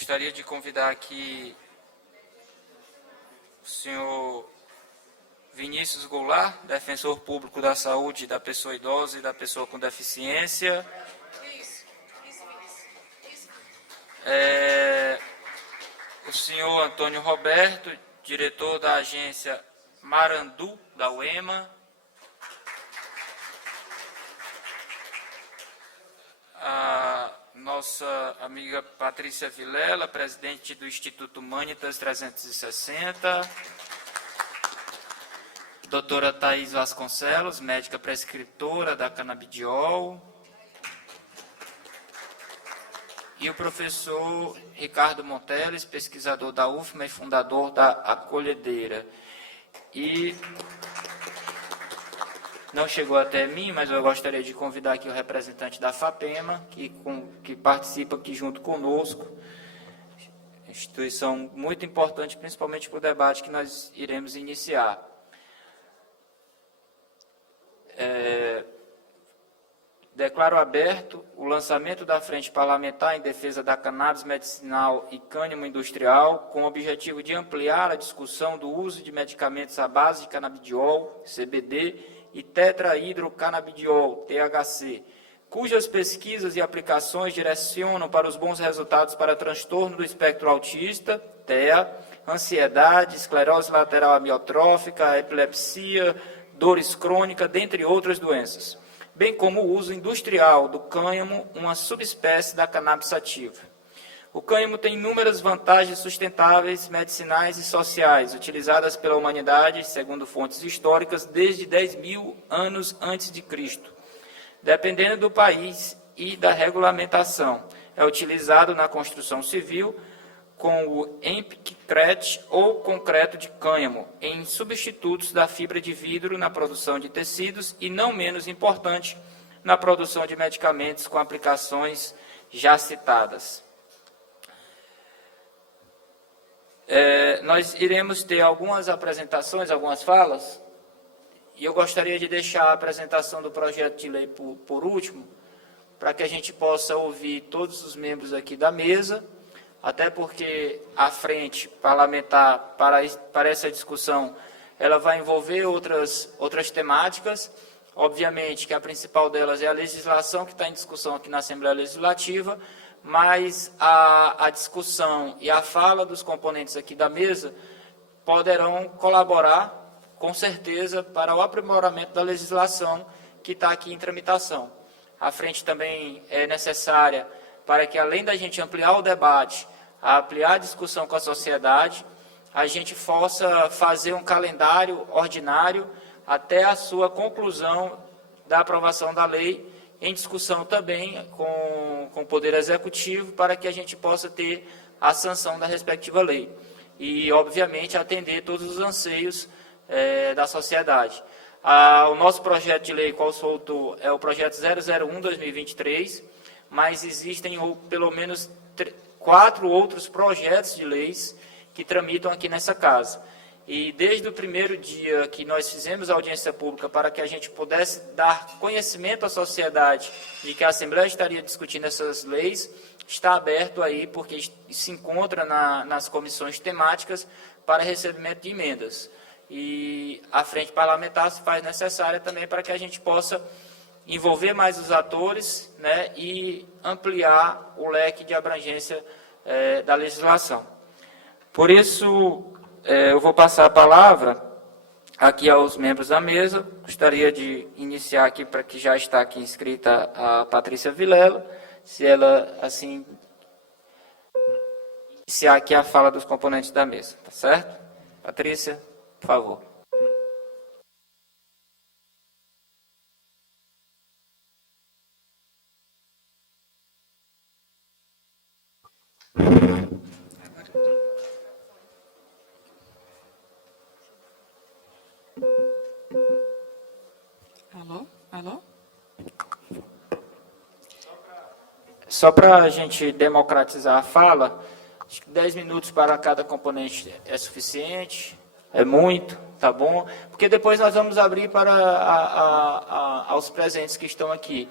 Gostaria de convidar aqui o senhor Vinícius Goulart, defensor público da saúde da pessoa idosa e da pessoa com deficiência. O senhor Antônio Roberto, diretor da agência Marandu, da UEMA. A nossa amiga Patrícia Vilela, presidente do Instituto Humanitas 360. Doutora Thaís Vasconcelos, médica prescritora da canabidiol. E o professor Ricardo Monteles, pesquisador da UFMA e fundador da Acolhedeira. E não chegou até mim, mas eu gostaria de convidar aqui o representante da FAPEMA, que participa aqui junto conosco. Instituição muito importante, principalmente para o debate que nós iremos iniciar. Declaro aberto o lançamento da Frente Parlamentar em Defesa da Cannabis Medicinal e Cânhamo Industrial, com o objetivo de ampliar a discussão do uso de medicamentos à base de canabidiol, CBD, e tetrahidrocannabidiol, THC, cujas pesquisas e aplicações direcionam para os bons resultados para transtorno do espectro autista, TEA, ansiedade, esclerose lateral amiotrófica, epilepsia, dores crônicas, dentre outras doenças, bem como o uso industrial do cânhamo, uma subespécie da cannabis sativa. O cânhamo tem inúmeras vantagens sustentáveis, medicinais e sociais, utilizadas pela humanidade, segundo fontes históricas, desde 10.000 anos antes de Cristo. Dependendo do país e da regulamentação, é utilizado na construção civil com o empicrete ou concreto de cânhamo, em substitutos da fibra de vidro na produção de tecidos e, não menos importante, na produção de medicamentos com aplicações já citadas. Nós iremos ter algumas apresentações, algumas falas, e eu gostaria de deixar a apresentação do projeto de lei por último, para que a gente possa ouvir todos os membros aqui da mesa, até porque a frente parlamentar para essa discussão, ela vai envolver outras temáticas. Obviamente que a principal delas é a legislação que está em discussão aqui na Assembleia Legislativa, mas a discussão e a fala dos componentes aqui da mesa poderão colaborar, com certeza, para o aprimoramento da legislação que está aqui em tramitação. A frente também é necessária para que, além da gente ampliar o debate, ampliar a discussão com a sociedade, a gente possa fazer um calendário ordinário até a sua conclusão da aprovação da lei, em discussão também com o Poder Executivo, para que a gente possa ter a sanção da respectiva lei. E, obviamente, atender todos os anseios da sociedade. O nosso projeto de lei, qual soltou, é o projeto 001-2023, mas existem pelo menos 4 outros projetos de leis que tramitam aqui nessa casa. E desde o primeiro dia que nós fizemos a audiência pública para que a gente pudesse dar conhecimento à sociedade de que a Assembleia estaria discutindo essas leis, está aberto aí, porque se encontra nas comissões temáticas para recebimento de emendas. E a frente parlamentar se faz necessária também para que a gente possa envolver mais os atores, né, e ampliar o leque de abrangência da legislação. Por isso, eu vou passar a palavra aqui aos membros da mesa. Gostaria de iniciar aqui, para que já está aqui inscrita a Patrícia Vilela, se ela, assim, iniciar aqui a fala dos componentes da mesa, tá certo? Patrícia, por favor. Alô? Só para a gente democratizar a fala, acho que 10 minutos para cada componente é suficiente, é muito, tá bom? Porque depois nós vamos abrir para aos presentes que estão aqui,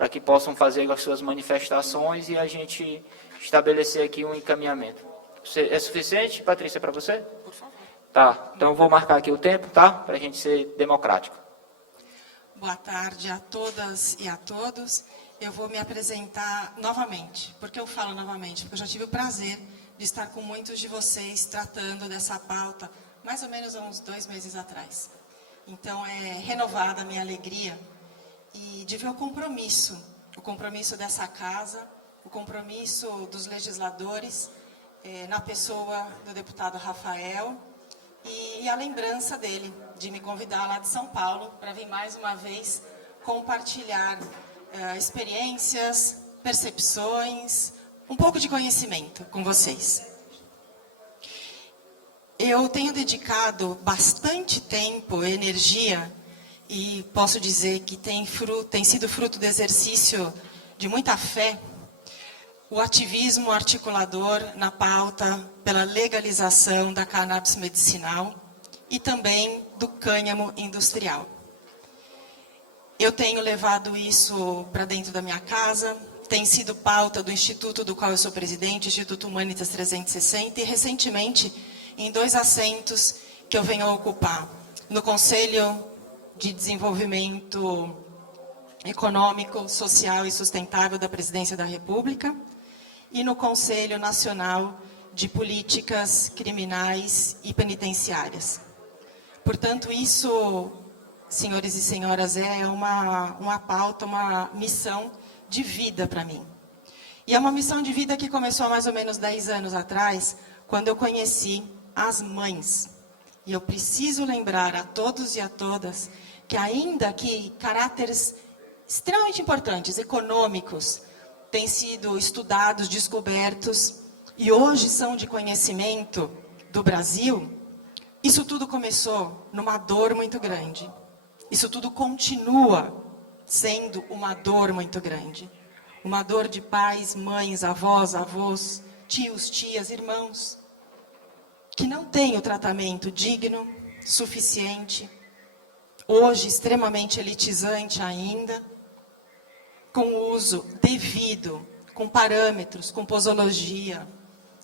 para que possam fazer as suas manifestações e a gente estabelecer aqui um encaminhamento. É suficiente, Patrícia, para você? Por favor. Tá, então eu vou marcar aqui o tempo, tá? Para a gente ser democrático. Boa tarde a todas e a todos. Eu vou me apresentar novamente. Por que eu falo novamente? Porque eu já tive o prazer de estar com muitos de vocês tratando dessa pauta, mais ou menos há uns 2 meses atrás. Então, é renovada a minha alegria e de ver o compromisso dessa casa, o compromisso dos legisladores, na pessoa do deputado Rafael, e a lembrança dele, de me convidar lá de São Paulo, para vir mais uma vez compartilhar experiências, percepções, um pouco de conhecimento com vocês. Eu tenho dedicado bastante tempo, energia, e posso dizer que tem sido fruto do exercício de muita fé, o ativismo articulador na pauta pela legalização da cannabis medicinal e também do cânhamo industrial. Eu tenho levado isso para dentro da minha casa, tem sido pauta do instituto do qual eu sou presidente, Instituto Humanitas 360, e recentemente em 2 assentos que eu venho a ocupar, no Conselho de Desenvolvimento Econômico, Social e Sustentável da Presidência da República e no Conselho Nacional de Políticas Criminais e Penitenciárias. Portanto, isso, senhores e senhoras, é uma pauta, uma missão de vida para mim. E é uma missão de vida que começou há mais ou menos 10 anos atrás, quando eu conheci as mães. E eu preciso lembrar a todos e a todas que, ainda que caráteres extremamente importantes, econômicos, têm sido estudados, descobertos, e hoje são de conhecimento do Brasil, isso tudo começou numa dor muito grande. Isso tudo continua sendo uma dor muito grande. Uma dor de pais, mães, avós, avós, tios, tias, irmãos, que não têm o tratamento digno, suficiente, hoje extremamente elitizante ainda, com o uso devido, com parâmetros, com posologia,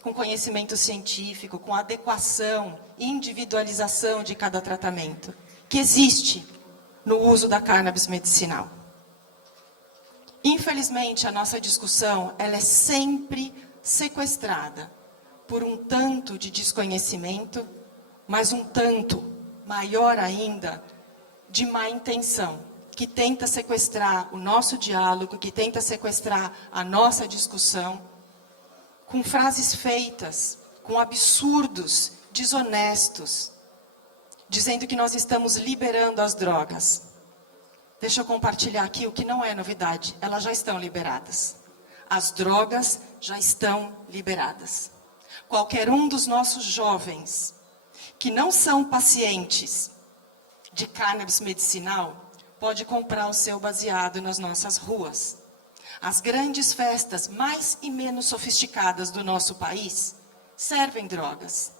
com conhecimento científico, com adequação e individualização de cada tratamento, que existe no uso da cannabis medicinal. Infelizmente, a nossa discussão ela é sempre sequestrada por um tanto de desconhecimento, mas um tanto maior ainda de má intenção, que tenta sequestrar o nosso diálogo, que tenta sequestrar a nossa discussão, com frases feitas, com absurdos, desonestos, dizendo que nós estamos liberando as drogas. Deixa eu compartilhar aqui o que não é novidade, elas já estão liberadas. As drogas já estão liberadas. Qualquer um dos nossos jovens que não são pacientes de cannabis medicinal pode comprar o seu baseado nas nossas ruas. As grandes festas mais e menos sofisticadas do nosso país servem drogas.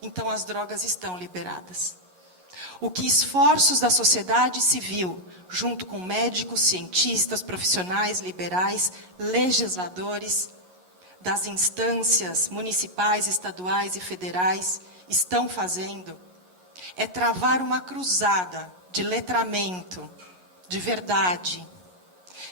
Então as drogas estão liberadas. O que esforços da sociedade civil, junto com médicos, cientistas, profissionais liberais, legisladores, das instâncias municipais, estaduais e federais, estão fazendo, é travar uma cruzada de letramento, de verdade,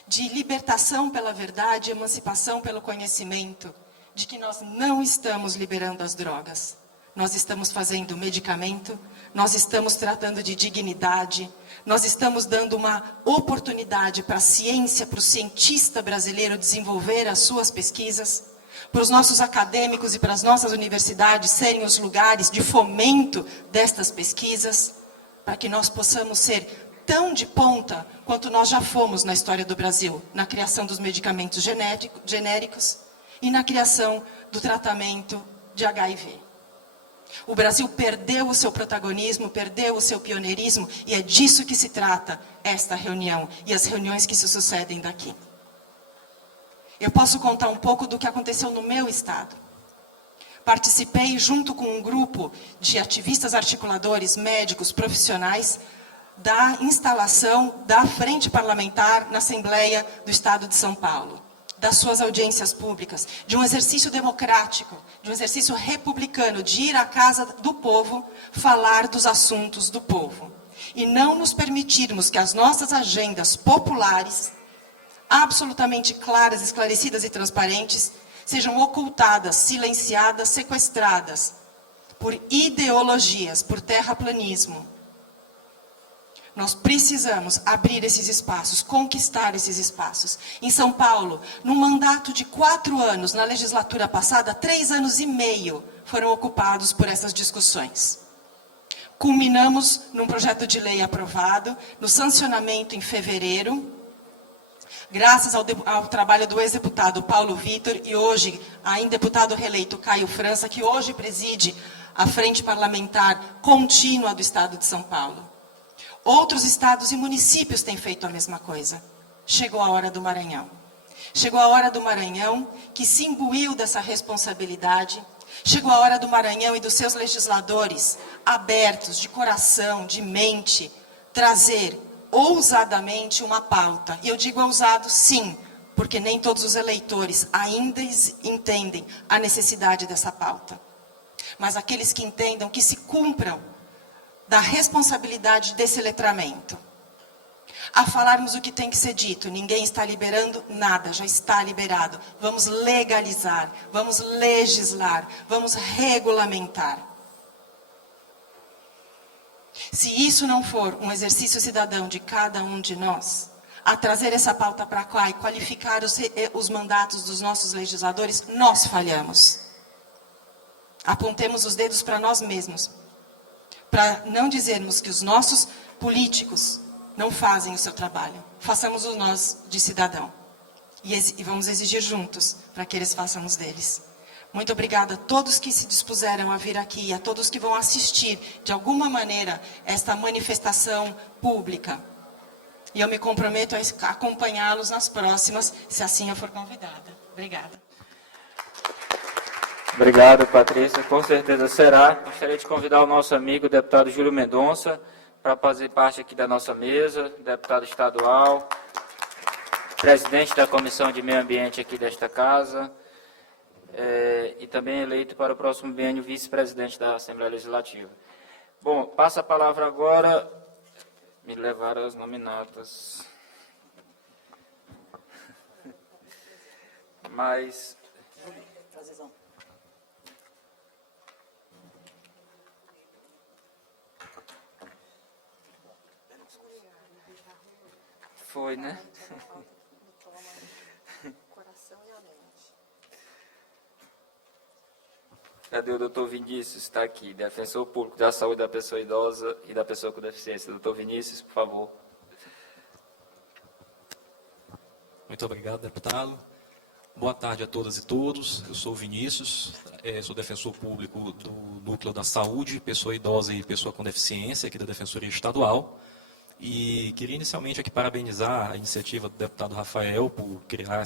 de libertação pela verdade, emancipação pelo conhecimento, de que nós não estamos liberando as drogas. Nós estamos fazendo medicamento, nós estamos tratando de dignidade, nós estamos dando uma oportunidade para a ciência, para o cientista brasileiro desenvolver as suas pesquisas, para os nossos acadêmicos e para as nossas universidades serem os lugares de fomento destas pesquisas, para que nós possamos ser tão de ponta quanto nós já fomos na história do Brasil, na criação dos medicamentos genéricos e na criação do tratamento de HIV. O Brasil perdeu o seu protagonismo, perdeu o seu pioneirismo, e é disso que se trata esta reunião e as reuniões que se sucedem daqui. Eu posso contar um pouco do que aconteceu no meu estado. Participei junto com um grupo de ativistas articuladores, médicos, profissionais, da instalação da Frente Parlamentar na Assembleia do Estado de São Paulo, das suas audiências públicas, de um exercício democrático, de um exercício republicano, de ir à casa do povo, falar dos assuntos do povo. E não nos permitirmos que as nossas agendas populares, absolutamente claras, esclarecidas e transparentes, sejam ocultadas, silenciadas, sequestradas por ideologias, por terraplanismo. Nós precisamos abrir esses espaços, conquistar esses espaços. Em São Paulo, num mandato de 4 anos, na legislatura passada, 3 anos e meio foram ocupados por essas discussões. Culminamos num projeto de lei aprovado, no sancionamento em fevereiro, graças ao trabalho do ex-deputado Paulo Vitor e hoje, ainda deputado reeleito Caio França, que hoje preside a Frente Parlamentar Contínua do Estado de São Paulo. Outros estados e municípios têm feito a mesma coisa. Chegou a hora do Maranhão. Chegou a hora do Maranhão, que se imbuiu dessa responsabilidade. Chegou a hora do Maranhão e dos seus legisladores, abertos, de coração, de mente, trazer ousadamente uma pauta. E eu digo ousado, sim, porque nem todos os eleitores ainda entendem a necessidade dessa pauta. Mas aqueles que entendam, que se cumpram da responsabilidade desse letramento. A falarmos o que tem que ser dito, ninguém está liberando nada, já está liberado. Vamos legalizar, vamos legislar, vamos regulamentar. Se isso não for um exercício cidadão de cada um de nós, a trazer essa pauta para cá e qualificar os mandatos dos nossos legisladores, nós falhamos. Apontemos os dedos para nós mesmos, para não dizermos que os nossos políticos não fazem o seu trabalho. Façamos o nós de cidadão. E vamos exigir juntos para que eles façam os deles. Muito obrigada a todos que se dispuseram a vir aqui, a todos que vão assistir, de alguma maneira, esta manifestação pública. E eu me comprometo a acompanhá-los nas próximas, se assim eu for convidada. Obrigada. Obrigado, Patrícia. Com certeza será. Gostaria de convidar o nosso amigo, o deputado Júlio Mendonça, para fazer parte aqui da nossa mesa, deputado estadual, presidente da Comissão de Meio Ambiente aqui desta casa, e também eleito para o próximo biênio vice-presidente da Assembleia Legislativa. Bom, passa a palavra agora, me levaram as nominatas. Mas... Foi, né? Cadê o doutor Vinícius? Está aqui, defensor público da saúde da pessoa idosa e da pessoa com deficiência. Doutor Vinícius, por favor. Muito obrigado, deputado. Boa tarde a todas e todos. Eu sou o Vinícius, sou defensor público do Núcleo da Saúde, pessoa idosa e pessoa com deficiência, aqui da Defensoria Estadual. E queria inicialmente aqui parabenizar a iniciativa do deputado Rafael por criar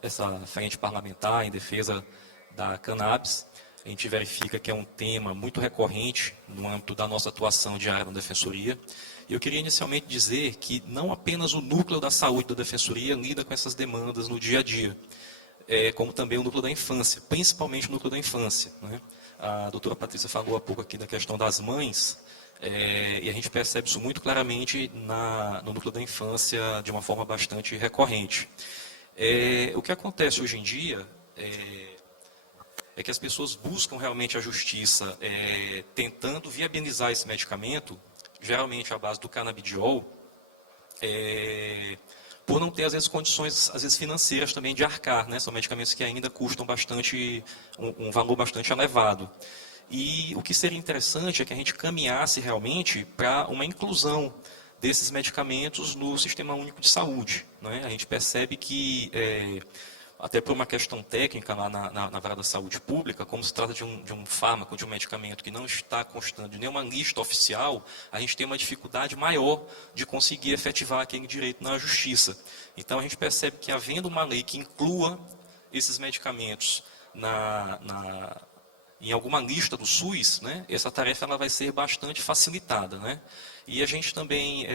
essa frente parlamentar em defesa da cannabis. A gente verifica que é um tema muito recorrente no âmbito da nossa atuação diária na Defensoria. E eu queria inicialmente dizer que não apenas o Núcleo da Saúde da Defensoria lida com essas demandas no dia a dia, como também o Núcleo da Infância, principalmente o Núcleo da Infância, né? A doutora Patrícia falou há pouco aqui da questão das mães, e a gente percebe isso muito claramente no Núcleo da Infância de uma forma bastante recorrente. O que acontece hoje em dia é que as pessoas buscam realmente a justiça tentando viabilizar esse medicamento, geralmente à base do canabidiol, por não ter, às vezes, condições, às vezes, financeiras também de arcar, né? São medicamentos que ainda custam bastante, um valor bastante elevado. E o que seria interessante é que a gente caminhasse realmente para uma inclusão desses medicamentos no Sistema Único de Saúde, né? A gente percebe que, até por uma questão técnica lá na vara da saúde pública, como se trata de um fármaco, de um medicamento que não está constando de nenhuma lista oficial, a gente tem uma dificuldade maior de conseguir efetivar aquele direito na justiça. Então a gente percebe que, havendo uma lei que inclua esses medicamentos em alguma lista do SUS, né, essa tarefa ela vai ser bastante facilitada, né? E a gente também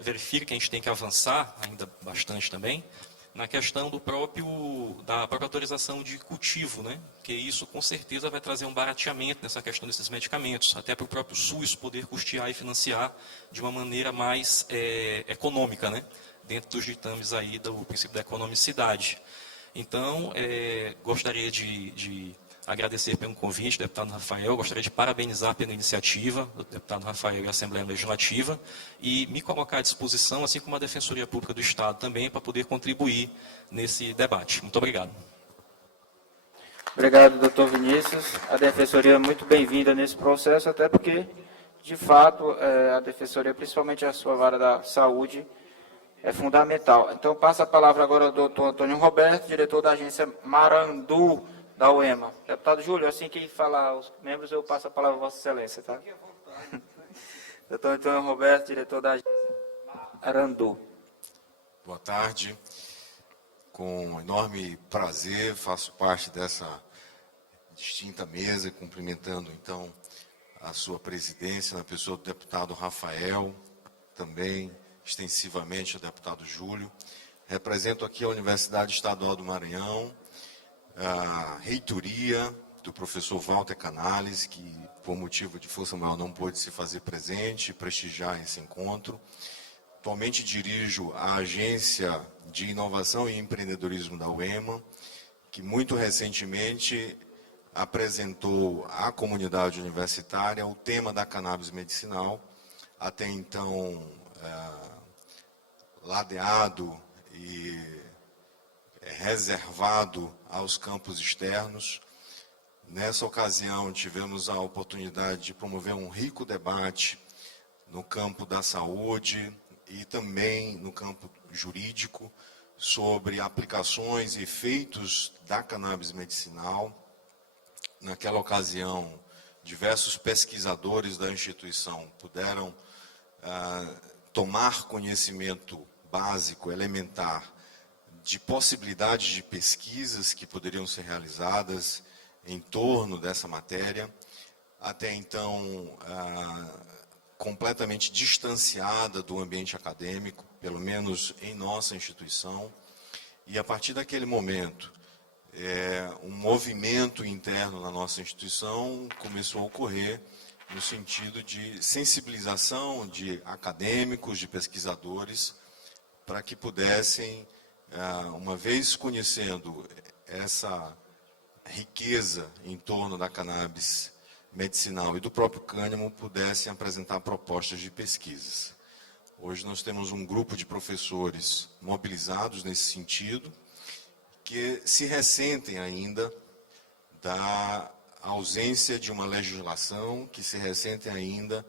verifica que a gente tem que avançar ainda bastante também na questão da própria autorização de cultivo, né? Que isso com certeza vai trazer um barateamento nessa questão desses medicamentos, até para o próprio SUS poder custear e financiar de uma maneira mais econômica, né? Dentro dos ditames aí do princípio da economicidade. Então, gostaria de agradecer pelo convite, deputado Rafael, gostaria de parabenizar pela iniciativa do deputado Rafael e a Assembleia Legislativa e me colocar à disposição, assim como a Defensoria Pública do Estado também, para poder contribuir nesse debate. Muito obrigado. Obrigado, doutor Vinícius. A Defensoria é muito bem-vinda nesse processo, até porque, de fato, a Defensoria, principalmente a sua vara da saúde, é fundamental. Então, passa a palavra agora ao doutor Antônio Roberto, diretor da agência Marandu, da UEMA. Deputado Júlio, assim que falar os membros, eu passo a palavra a Vossa Excelência, tá? Doutor Antônio Roberto, diretor da agência Marandu. Boa tarde. Com enorme prazer, faço parte dessa distinta mesa, cumprimentando, então, a sua presidência, na pessoa do deputado Rafael, também, extensivamente, o deputado Júlio. Represento aqui a Universidade Estadual do Maranhão, a reitoria do professor Walter Canales, que, por motivo de força maior, não pôde se fazer presente e prestigiar esse encontro. Atualmente dirijo a Agência de Inovação e Empreendedorismo da UEMA, que muito recentemente apresentou à comunidade universitária o tema da cannabis medicinal, até então ladeado e reservado aos campos externos. Nessa ocasião, tivemos a oportunidade de promover um rico debate no campo da saúde e também no campo jurídico sobre aplicações e efeitos da cannabis medicinal. Naquela ocasião, diversos pesquisadores da instituição puderam tomar conhecimento básico, elementar, de possibilidades de pesquisas que poderiam ser realizadas em torno dessa matéria, até então completamente distanciada do ambiente acadêmico, pelo menos em nossa instituição, e a partir daquele momento, um movimento interno na nossa instituição começou a ocorrer no sentido de sensibilização de acadêmicos, de pesquisadores, para que pudessem, uma vez conhecendo essa riqueza em torno da cannabis medicinal e do próprio cânhamo, pudessem apresentar propostas de pesquisas. Hoje nós temos um grupo de professores mobilizados nesse sentido, que se ressentem ainda da ausência de uma legislação, que se ressentem ainda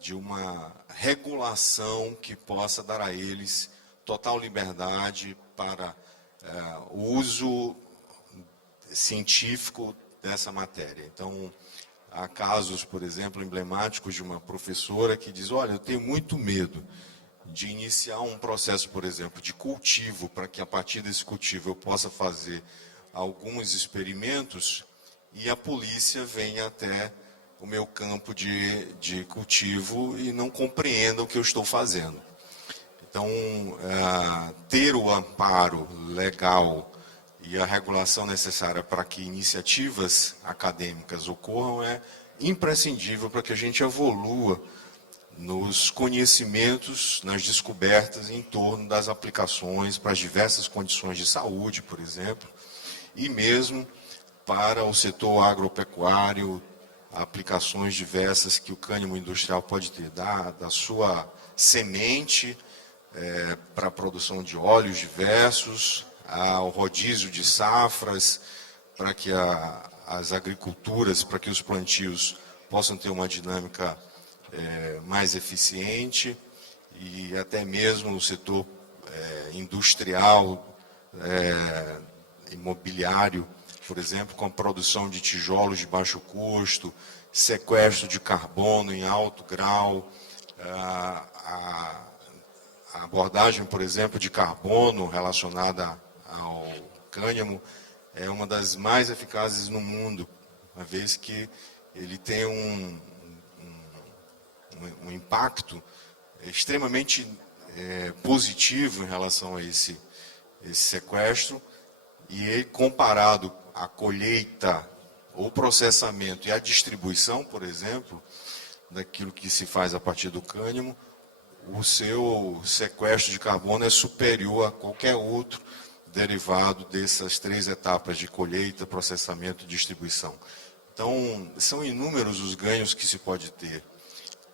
de uma regulação que possa dar a eles total liberdade para o uso científico dessa matéria. Então, há casos, por exemplo, emblemáticos de uma professora que diz: olha, eu tenho muito medo de iniciar um processo, por exemplo, de cultivo, para que a partir desse cultivo eu possa fazer alguns experimentos e a polícia venha até o meu campo de cultivo e não compreenda o que eu estou fazendo. Então, ter o amparo legal e a regulação necessária para que iniciativas acadêmicas ocorram é imprescindível para que a gente evolua nos conhecimentos, nas descobertas em torno das aplicações para as diversas condições de saúde, por exemplo, e mesmo para o setor agropecuário, aplicações diversas que o cânhamo industrial pode ter, da sua semente para a produção de óleos diversos, ao rodízio de safras, para que as agriculturas, para que os plantios possam ter uma dinâmica mais eficiente, e até mesmo no setor industrial, imobiliário, por exemplo, com a produção de tijolos de baixo custo, sequestro de carbono em alto grau, a abordagem, por exemplo, de carbono relacionada ao cânhamo é uma das mais eficazes no mundo, uma vez que ele tem um impacto extremamente positivo em relação a esse sequestro, e ele, comparado à colheita, o processamento e a distribuição, por exemplo, daquilo que se faz a partir do cânhamo, o seu sequestro de carbono é superior a qualquer outro derivado dessas 3 etapas de colheita, processamento e distribuição. Então, são inúmeros os ganhos que se pode ter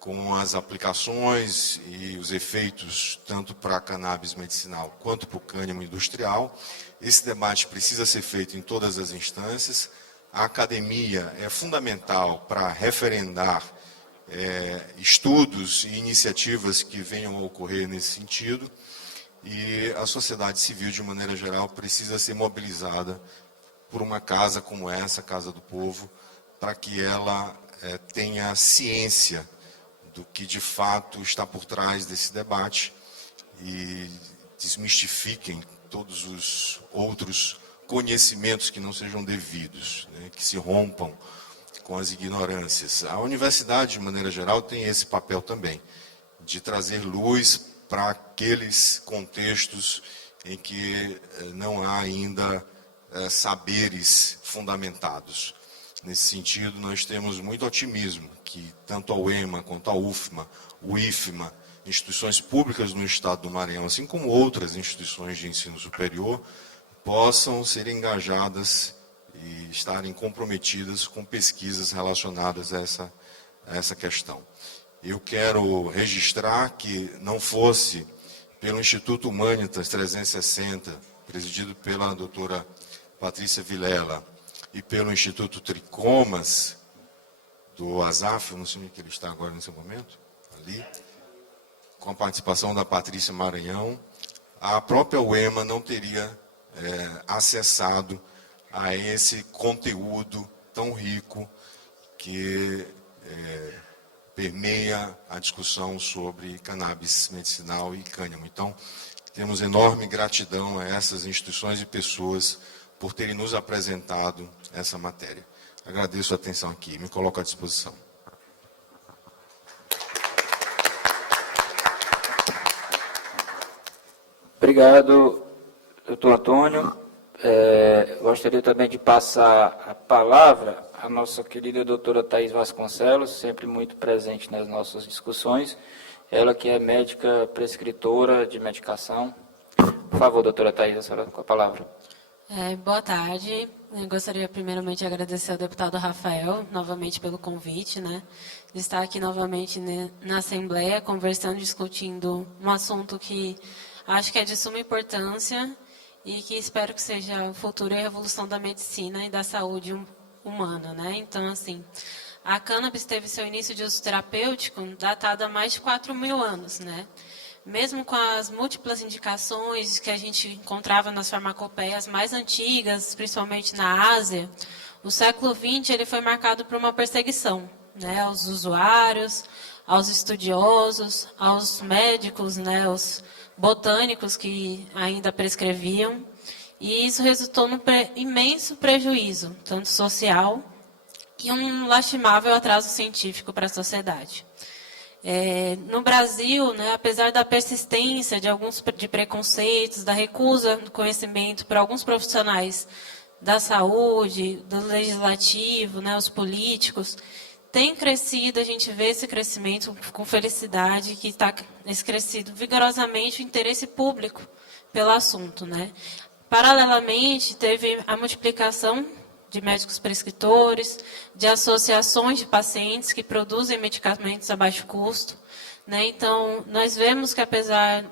com as aplicações e os efeitos tanto para a cannabis medicinal quanto para o cânhamo industrial. Esse debate precisa ser feito em todas as instâncias. A academia é fundamental para referendar estudos e iniciativas que venham a ocorrer nesse sentido, e a sociedade civil, de maneira geral, precisa ser mobilizada por uma casa como essa, Casa do Povo, para que ela tenha ciência do que de fato está por trás desse debate e desmistifiquem todos os outros conhecimentos que não sejam devidos, né, que se rompam com as ignorâncias. A universidade, de maneira geral, tem esse papel também, de trazer luz para aqueles contextos em que não há ainda saberes fundamentados. Nesse sentido, nós temos muito otimismo que tanto a UEMA quanto a UFMA, o IFMA, instituições públicas no estado do Maranhão, assim como outras instituições de ensino superior, possam ser engajadas e estarem comprometidas com pesquisas relacionadas a essa questão. Eu quero registrar que não fosse pelo Instituto Humanitas 360, presidido pela doutora Patrícia Vilela, e pelo Instituto Tricomas, do ASAF, eu não sei onde ele está agora nesse momento, ali, com a participação da Patrícia Maranhão, a própria UEMA não teria acessado a esse conteúdo tão rico que permeia a discussão sobre cannabis medicinal e cânhamo. Então, temos enorme gratidão a essas instituições e pessoas por terem nos apresentado essa matéria. Agradeço a atenção aqui, me coloco à disposição. Obrigado, doutor Antônio. Gostaria também de passar a palavra à nossa querida doutora Thais Vasconcelos, sempre muito presente nas nossas discussões. Ela que é médica prescritora de medicação. Por favor, doutora Thais, a senhora com a palavra. Boa tarde. Eu gostaria primeiramente de agradecer ao deputado Rafael, novamente pelo convite, né, de estar aqui novamente na Assembleia, conversando, discutindo um assunto que acho que é de suma importância e que espero que seja o futuro e a revolução da medicina e da saúde humana, né? Então, assim, a cannabis teve seu início de uso terapêutico datado há mais de 4.000 anos, né? Mesmo com as múltiplas indicações que a gente encontrava nas farmacopeias mais antigas, principalmente na Ásia, o século XX ele foi marcado por uma perseguição, né, aos usuários, aos estudiosos, aos médicos, né, aos botânicos que ainda prescreviam, e isso resultou num imenso prejuízo, tanto social, e um lastimável atraso científico para a sociedade. No Brasil, né, apesar da persistência de alguns preconceitos, da recusa do conhecimento por alguns profissionais da saúde, do legislativo, né, os políticos, tem crescido, a gente vê esse crescimento com felicidade, que está crescido vigorosamente o interesse público pelo assunto, né. Paralelamente, teve a multiplicação de médicos prescritores, de associações de pacientes que produzem medicamentos a baixo custo, né? Então, nós vemos que apesar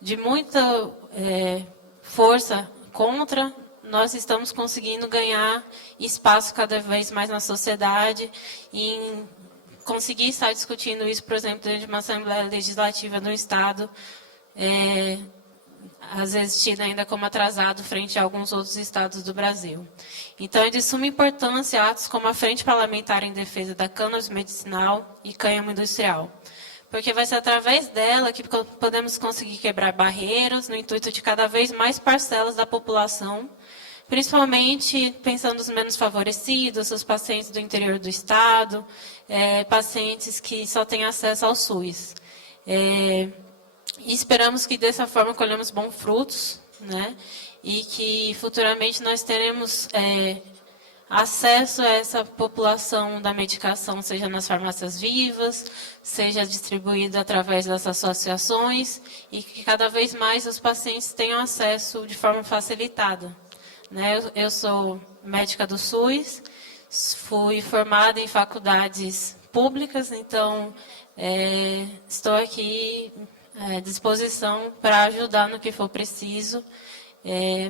de muita força contra, nós estamos conseguindo ganhar espaço cada vez mais na sociedade e conseguir estar discutindo isso, por exemplo, dentro de uma Assembleia Legislativa no Estado, às vezes tido ainda como atrasado frente a alguns outros estados do Brasil. Então, é de suma importância atos como a Frente Parlamentar em Defesa da Cannabis Medicinal e Cânhamo Industrial, porque vai ser através dela que podemos conseguir quebrar barreiras no intuito de cada vez mais parcelas da população principalmente pensando nos menos favorecidos, os pacientes do interior do estado, pacientes que só têm acesso ao SUS. E esperamos que dessa forma colhamos bons frutos, né? E que futuramente nós teremos acesso a essa população da medicação, seja nas farmácias vivas, seja distribuída através das associações, e que cada vez mais os pacientes tenham acesso de forma facilitada. Né? Eu sou médica do SUS, fui formada em faculdades públicas, então estou aqui à disposição para ajudar no que for preciso,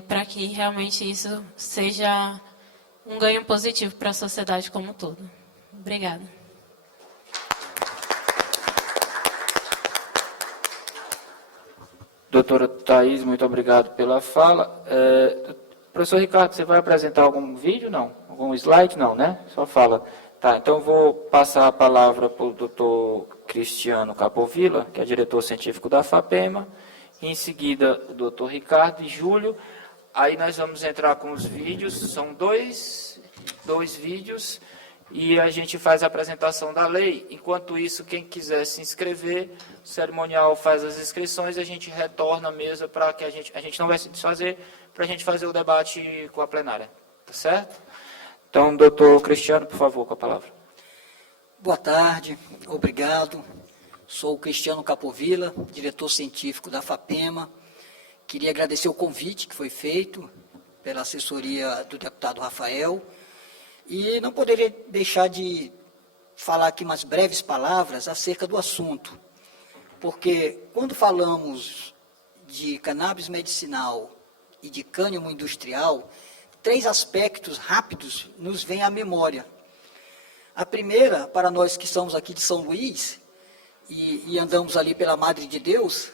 para que realmente isso seja um ganho positivo para a sociedade como um todo. Obrigada. Doutora Thais, muito obrigado pela fala. Professor Ricardo, você vai apresentar algum vídeo? Não? Algum slide? Não, né? Só fala. Tá, então eu vou passar a palavra para o doutor Cristiano Capovilla, que é diretor científico da FAPEMA, e em seguida o doutor Ricardo e Júlio. Aí nós vamos entrar com os vídeos, são dois vídeos, e a gente faz a apresentação da lei. Enquanto isso, quem quiser se inscrever, o cerimonial faz as inscrições e a gente retorna a mesa para que a gente não vai se desfazer, para a gente fazer o debate com a plenária. Tá certo? Então, doutor Cristiano, por favor, com a palavra. Boa tarde, obrigado. Sou o Cristiano Capovilla, diretor científico da FAPEMA. Queria agradecer o convite que foi feito pela assessoria do deputado Rafael e não poderia deixar de falar aqui umas breves palavras acerca do assunto, porque quando falamos de cannabis medicinal e de cânhamo industrial, 3 aspectos rápidos nos vêm à memória. A primeira, para nós que somos aqui de São Luís e andamos ali pela Madre de Deus,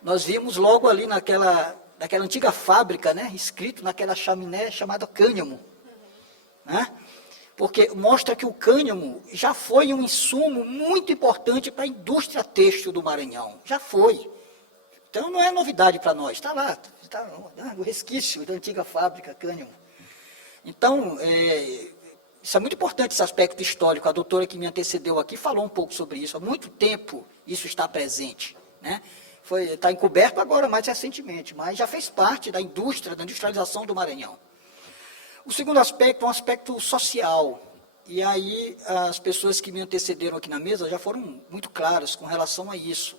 nós vimos logo ali naquela antiga fábrica, né, escrito naquela chaminé chamada cânhamo. Né? Porque mostra que o cânhamo já foi um insumo muito importante para a indústria têxtil do Maranhão. Já foi. Então não é novidade para nós. Está lá, está o resquício da antiga fábrica cânhamo. Então, isso é muito importante, esse aspecto histórico. A doutora que me antecedeu aqui falou um pouco sobre isso. Há muito tempo isso está presente. Né? Está encoberto agora mais recentemente, mas já fez parte da indústria, da industrialização do Maranhão. O segundo aspecto é um aspecto social. E aí as pessoas que me antecederam aqui na mesa já foram muito claras com relação a isso.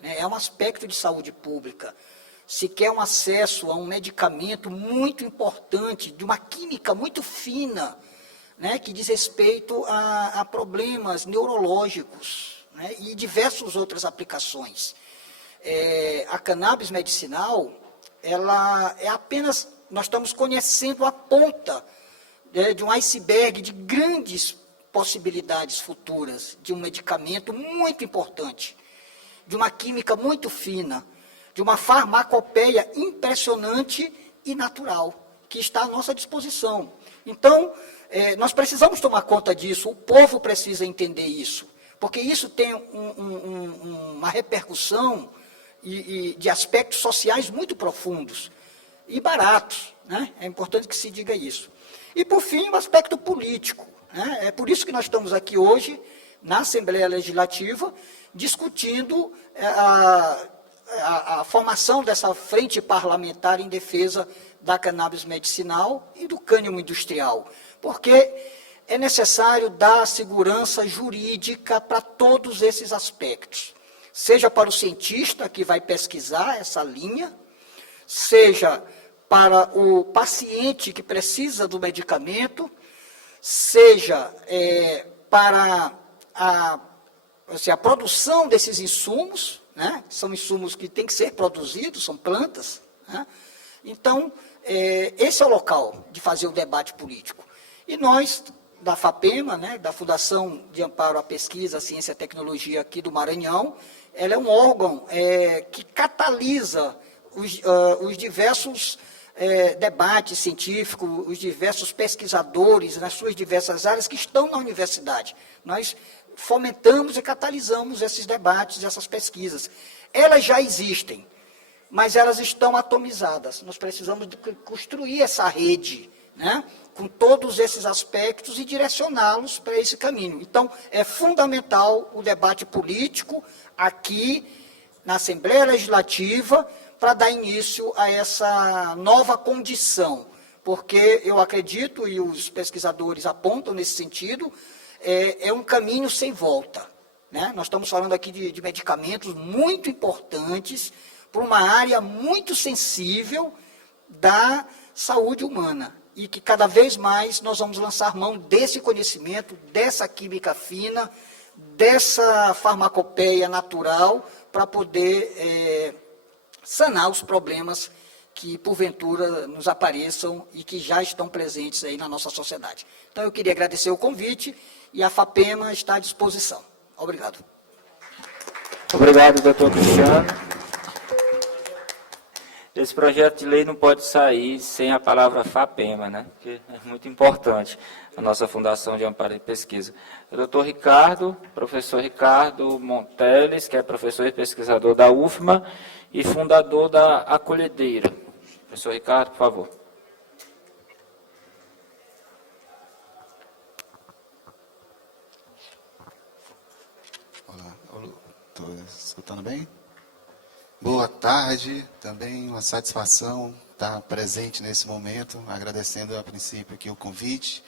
Né? É um aspecto de saúde pública. Se quer um acesso a um medicamento muito importante, de uma química muito fina, né, que diz respeito a problemas neurológicos, né, e diversas outras aplicações. A cannabis medicinal, ela é apenas, nós estamos conhecendo a ponta de um iceberg de grandes possibilidades futuras, de um medicamento muito importante, de uma química muito fina, de uma farmacopeia impressionante e natural, que está à nossa disposição. Então, nós precisamos tomar conta disso, o povo precisa entender isso, porque isso tem uma repercussão de aspectos sociais muito profundos e baratos. Né? É importante que se diga isso. E, por fim, o aspecto político. Né? É por isso que nós estamos aqui hoje, na Assembleia Legislativa, discutindo a formação dessa frente parlamentar em defesa da cannabis medicinal e do cânhamo industrial, porque é necessário dar segurança jurídica para todos esses aspectos, seja para o cientista que vai pesquisar essa linha, seja para o paciente que precisa do medicamento, seja para a produção desses insumos, né? São insumos que têm que ser produzidos, são plantas. Né? Então, esse é o local de fazer o debate político. E nós, da FAPEMA, né, da Fundação de Amparo à Pesquisa, Ciência e Tecnologia aqui do Maranhão, ela é um órgão que catalisa os diversos debates científicos, os diversos pesquisadores nas suas diversas áreas que estão na universidade. Nós fomentamos e catalisamos esses debates, essas pesquisas. Elas já existem, mas elas estão atomizadas. Nós precisamos de construir essa rede, né, com todos esses aspectos e direcioná-los para esse caminho. Então, é fundamental o debate político aqui na Assembleia Legislativa para dar início a essa nova condição, porque eu acredito, e os pesquisadores apontam nesse sentido, é um caminho sem volta, né? Nós estamos falando aqui de medicamentos muito importantes para uma área muito sensível da saúde humana, e que cada vez mais nós vamos lançar mão desse conhecimento, dessa química fina, dessa farmacopeia natural, para poder sanar os problemas que, porventura, nos apareçam e que já estão presentes aí na nossa sociedade. Então, eu queria agradecer o convite e a FAPEMA está à disposição. Obrigado. Obrigado, doutor Cristiano. Esse projeto de lei não pode sair sem a palavra FAPEMA, né? Porque é muito importante a nossa Fundação de Amparo e Pesquisa. O doutor Ricardo, professor Ricardo Monteles, que é professor e pesquisador da UFMA e fundador da Acolhedeira. Professor Ricardo, por favor. Olá, estou escutando bem? Boa tarde, também uma satisfação estar presente nesse momento, agradecendo a princípio aqui o convite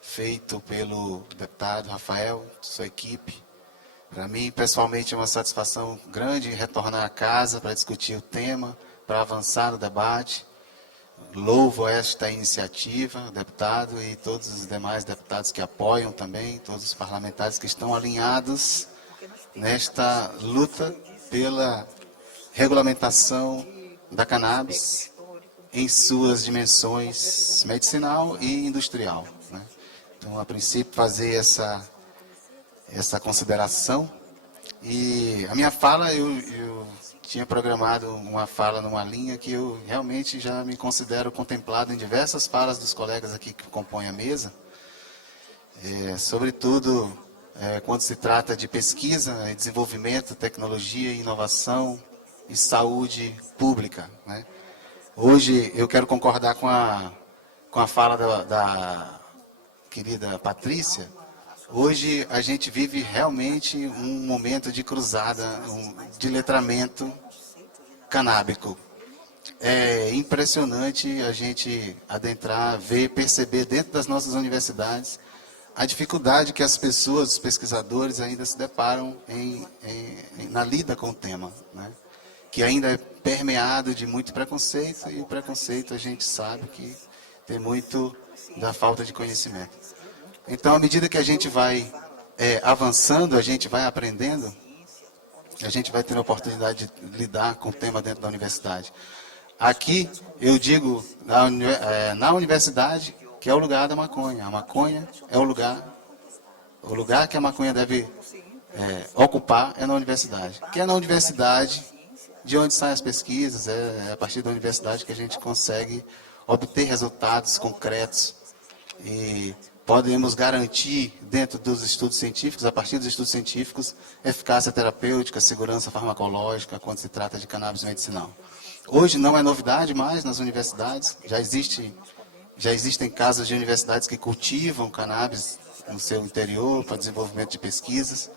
feito pelo deputado Rafael, sua equipe. Para mim, pessoalmente, é uma satisfação grande retornar a casa para discutir o tema, para avançar no debate. Louvo esta iniciativa, deputado, e todos os demais deputados que apoiam também, todos os parlamentares que estão alinhados nesta luta pela regulamentação da cannabis em suas dimensões medicinal e industrial, né? Então, a princípio, fazer essa consideração. E a minha fala, eu tinha programado uma fala numa linha que eu realmente já me considero contemplado em diversas falas dos colegas aqui que compõem a mesa, sobretudo quando se trata de pesquisa, desenvolvimento, tecnologia, inovação e saúde pública, né? Hoje eu quero concordar com a fala da querida Patrícia. Hoje a gente vive realmente um momento de cruzada, de letramento canábico. É impressionante a gente adentrar, ver, perceber dentro das nossas universidades a dificuldade que as pessoas, os pesquisadores ainda se deparam na lida com o tema, né? Que ainda é permeado de muito preconceito, e o preconceito a gente sabe que tem muito da falta de conhecimento. Então, à medida que a gente vai avançando, a gente vai aprendendo, a gente vai ter a oportunidade de lidar com o tema dentro da universidade. Aqui, eu digo, na universidade, que é o lugar da maconha. A maconha é o lugar que a maconha deve ocupar é na universidade. Que é na universidade de onde saem as pesquisas, é a partir da universidade que a gente consegue obter resultados concretos e podemos garantir, dentro dos estudos científicos, a partir dos estudos científicos, eficácia terapêutica, segurança farmacológica, quando se trata de cannabis medicinal. Hoje não é novidade mais nas universidades, já existem casos de universidades que cultivam cannabis no seu interior para desenvolvimento de pesquisas.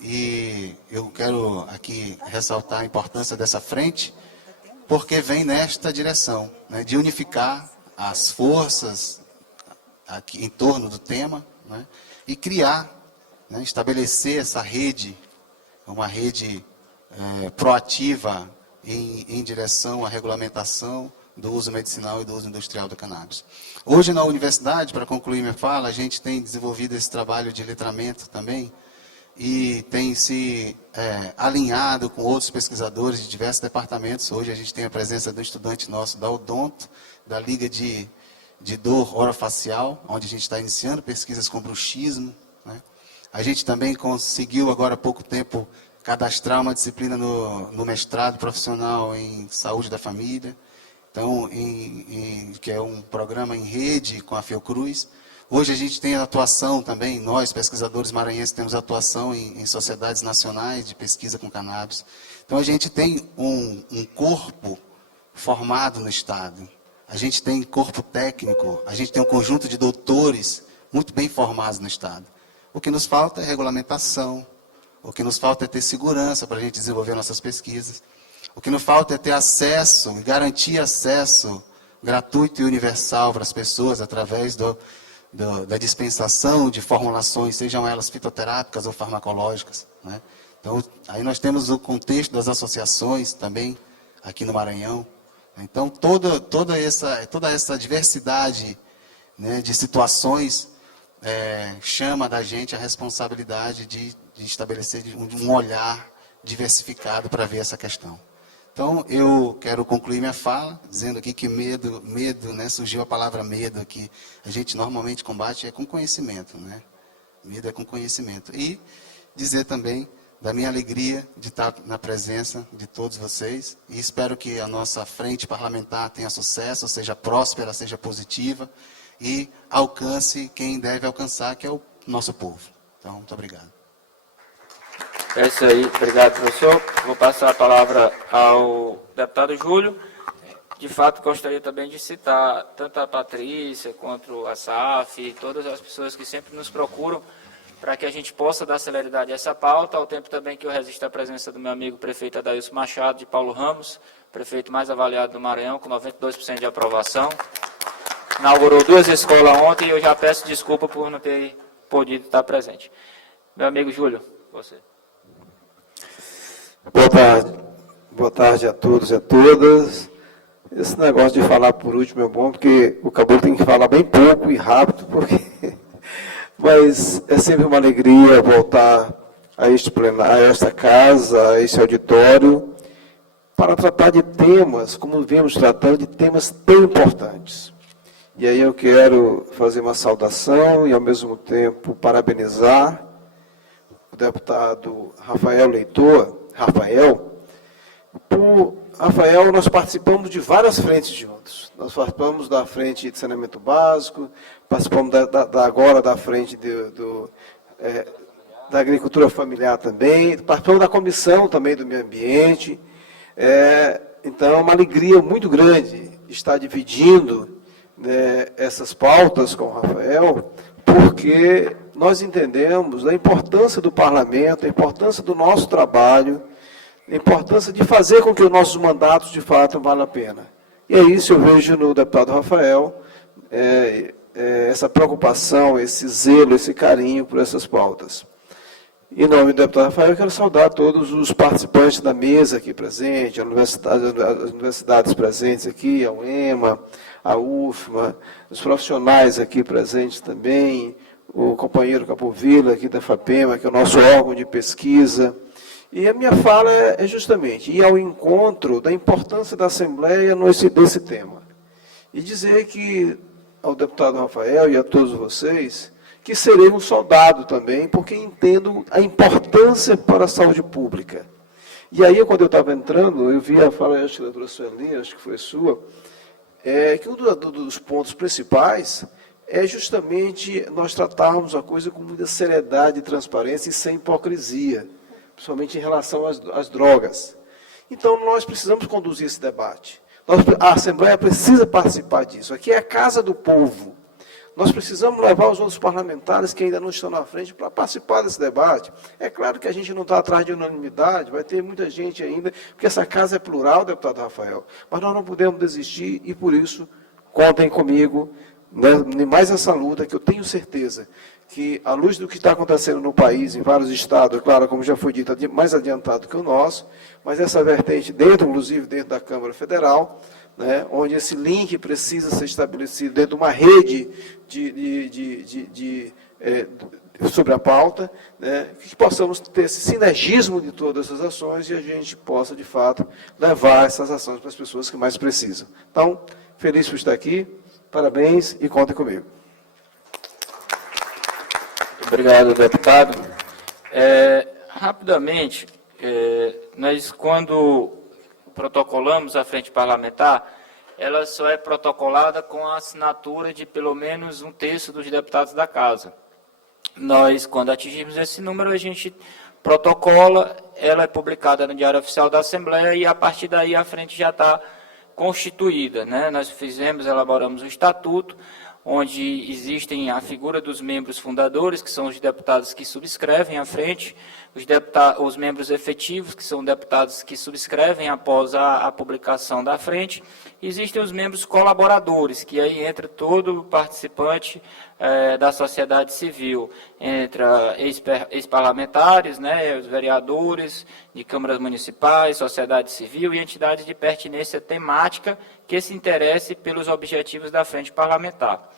E eu quero aqui ressaltar a importância dessa frente, porque vem nesta direção, né, de unificar as forças aqui em torno do tema, né, e criar, né, estabelecer essa rede, uma rede proativa em direção à regulamentação do uso medicinal e do uso industrial da cannabis. Hoje na universidade, para concluir minha fala, a gente tem desenvolvido esse trabalho de letramento também, e tem se alinhado com outros pesquisadores de diversos departamentos. Hoje a gente tem a presença do estudante nosso da Odonto, da Liga de Dor Orofacial, onde a gente está iniciando pesquisas com bruxismo, né? A gente também conseguiu, agora há pouco tempo, cadastrar uma disciplina no mestrado profissional em saúde da família, então, que é um programa em rede com a Fiocruz, Hoje a gente tem atuação também, nós, pesquisadores maranhenses, temos atuação em sociedades nacionais de pesquisa com cannabis. Então a gente tem um corpo formado no Estado, a gente tem corpo técnico, a gente tem um conjunto de doutores muito bem formados no Estado. O que nos falta é regulamentação, o que nos falta é ter segurança para a gente desenvolver nossas pesquisas, o que nos falta é ter acesso, garantir acesso gratuito e universal para as pessoas através da dispensação de formulações, sejam elas fitoterápicas ou farmacológicas, né? Então, aí nós temos o contexto das associações também, aqui no Maranhão. Então, toda essa diversidade, né, de situações chama da gente a responsabilidade de estabelecer um olhar diversificado para ver essa questão. Então, eu quero concluir minha fala, dizendo aqui que medo, né, surgiu a palavra medo aqui. A gente normalmente combate com conhecimento, né? Medo é com conhecimento. E dizer também da minha alegria de estar na presença de todos vocês. E espero que a nossa frente parlamentar tenha sucesso, seja próspera, seja positiva e alcance quem deve alcançar, que é o nosso povo. Então, muito obrigado. É isso aí, obrigado, professor. Vou passar a palavra ao deputado Júlio. De fato, gostaria também de citar tanto a Patrícia quanto a SAF e todas as pessoas que sempre nos procuram para que a gente possa dar celeridade a essa pauta, ao tempo também que eu resisto à presença do meu amigo prefeito Adailson Machado, de Paulo Ramos, prefeito mais avaliado do Maranhão, com 92% de aprovação. Inaugurou 2 escolas ontem e eu já peço desculpa por não ter podido estar presente. Meu amigo Júlio, você. Boa tarde a todos e a todas. Esse negócio de falar por último é bom, porque o caboclo tem que falar bem pouco e rápido, porque... Mas é sempre uma alegria voltar a este plenário, a esta casa, a este auditório, para tratar de temas, como viemos tratando, de temas tão importantes. E aí eu quero fazer uma saudação e, ao mesmo tempo, parabenizar o deputado Rafael Leitor. Rafael, nós participamos de várias frentes juntos. Nós participamos da frente de saneamento básico, participamos agora da frente da agricultura familiar também, participamos da comissão também do meio ambiente. Então, é uma alegria muito grande estar dividindo, né, essas pautas com o Rafael, porque nós entendemos a importância do parlamento, a importância do nosso trabalho, a importância de fazer com que os nossos mandatos, de fato, valham a pena. E é isso eu vejo no deputado Rafael, essa preocupação, esse zelo, esse carinho por essas pautas. Em nome do deputado Rafael, eu quero saudar todos os participantes da mesa aqui presentes, as universidades presentes aqui, a UEMA, a UFMA, os profissionais aqui presentes também, o companheiro Capovilla aqui da FAPEMA, que é o nosso órgão de pesquisa. E a minha fala é justamente ir ao encontro da importância da Assembleia desse tema. E dizer que ao deputado Rafael e a todos vocês, que serei um soldado também, porque entendo a importância para a saúde pública. E aí, quando eu estava entrando, eu vi a fala, acho que da doutora Sueli, acho que foi sua, que um dos pontos principais é justamente nós tratarmos a coisa com muita seriedade e transparência e sem hipocrisia, principalmente em relação às drogas. Então, nós precisamos conduzir esse debate. A Assembleia precisa participar disso. Aqui é a casa do povo. Nós precisamos levar os outros parlamentares que ainda não estão na frente para participar desse debate. É claro que a gente não está atrás de unanimidade, vai ter muita gente ainda, porque essa casa é plural, deputado Rafael, mas nós não podemos desistir e, por isso, contem comigo, né, mais essa luta, que eu tenho certeza que, à luz do que está acontecendo no país, em vários estados, claro, como já foi dito, mais adiantado que o nosso, mas essa vertente inclusive dentro da Câmara Federal, né, onde esse link precisa ser estabelecido dentro de uma rede sobre a pauta, né, que possamos ter esse sinergismo de todas essas ações e a gente possa, de fato, levar essas ações para as pessoas que mais precisam. Então, feliz por estar aqui, parabéns e contem comigo. Obrigado, deputado. Rapidamente, nós, quando protocolamos a frente parlamentar, ela só é protocolada com a assinatura de pelo menos 1/3 dos deputados da casa. Nós, quando atingirmos esse número, a gente protocola, ela é publicada no Diário Oficial da Assembleia e a partir daí a frente já está constituída, né? Nós elaboramos o estatuto, onde existem a figura dos membros fundadores, que são os deputados que subscrevem à frente, os membros efetivos, que são deputados que subscrevem após a publicação da frente. Existem os membros colaboradores, que aí entra todo participante da sociedade civil, entra ex-parlamentares, né, os vereadores de câmaras municipais, sociedade civil e entidades de pertinência temática que se interessem pelos objetivos da frente parlamentar.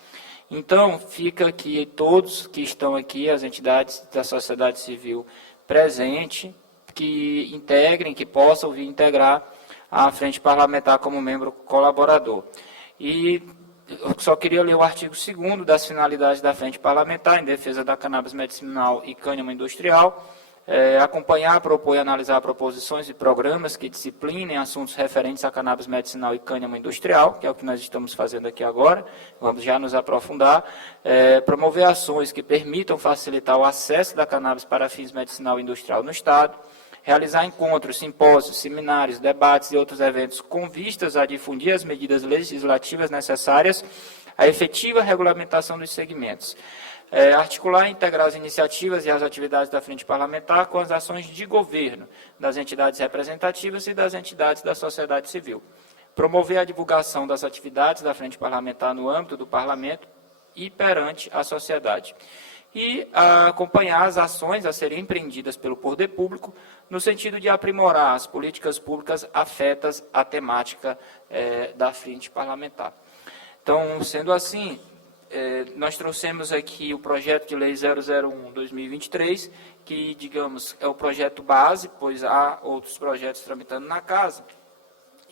Então, fica aqui todos que estão aqui, as entidades da sociedade civil presente, que integrem, que possam vir integrar a frente parlamentar como membro colaborador. E eu só queria ler o artigo 2º das finalidades da frente parlamentar em defesa da cannabis medicinal e cânhamo industrial, acompanhar, propor e analisar proposições e programas que disciplinem assuntos referentes a cannabis medicinal e cânhamo industrial, que é o que nós estamos fazendo aqui agora, vamos já nos aprofundar, promover ações que permitam facilitar o acesso da cannabis para fins medicinal e industrial no Estado, realizar encontros, simpósios, seminários, debates e outros eventos com vistas a difundir as medidas legislativas necessárias à efetiva regulamentação dos segmentos. Articular e integrar as iniciativas e as atividades da frente parlamentar com as ações de governo, das entidades representativas e das entidades da sociedade civil. Promover a divulgação das atividades da frente parlamentar no âmbito do parlamento e perante a sociedade. E acompanhar as ações a serem empreendidas pelo poder público no sentido de aprimorar as políticas públicas afetas à temática da frente parlamentar. Então, sendo assim, nós trouxemos aqui o projeto de lei 001/2023, que, digamos, é o projeto base, pois há outros projetos tramitando na casa,